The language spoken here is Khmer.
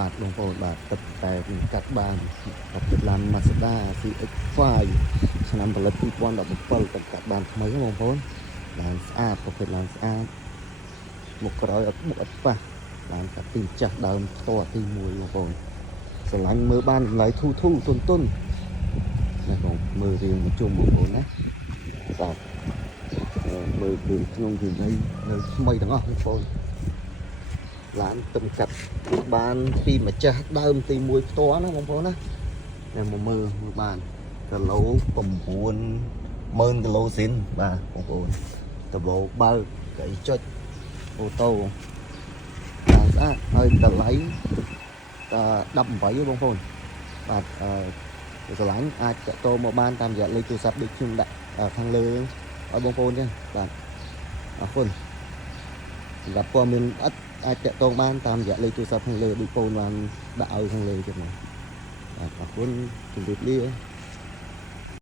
បាទបងប្អូនបាទទឹកតែកាត់បានទឹកឡាន Mazda CX-5 ឆ្នាំផលិត2017ទឹកកាត់បានថ្មីបងប្អូនឡានស្អាតប្រភេទឡានស្អាតមុខក្រោយអត់បុកអត់ប៉ះឡានកាត់ពីចាស់ដើមផ្ទាល់ទី1បងប្អូនស្រឡាញ់មើលបានតម្លៃធូរទុនណាបងមើលរៀងមកជុំបងប្អូនណាបាទមើលពីក្នុងពីនៃនៅថ្មីទាំងអស់បងប្អូនឡានទឹកកាត់បានពីម្ចាស់ដើមទី1ផ្ទាល់ណាបងប្អូនណាតែមកមើលបានគីឡូ90000គីឡូស៊ីនបាទបងប្អូនតបោបើកៃចុចអូតូបានស្អាតហើយតម្លៃ18បងប្អូនបាទស្រឡាញ់អាចតាក់ទងមកបានតាមរយៈលេខទូរស័ព្ទដូចខ្ញុំដាក់ខាងលើឲ្យបងប្អូនចឹងបាទអរគុណសម្រាប់ព័ត៌មានអត់អាចតាក់ទងបានតាមរយៈលេខទូរស័ព្ទខាងលើដូចបងបានដាក់ឲ្យខាងលើចឹងបាទអរគុណជម្រាបលា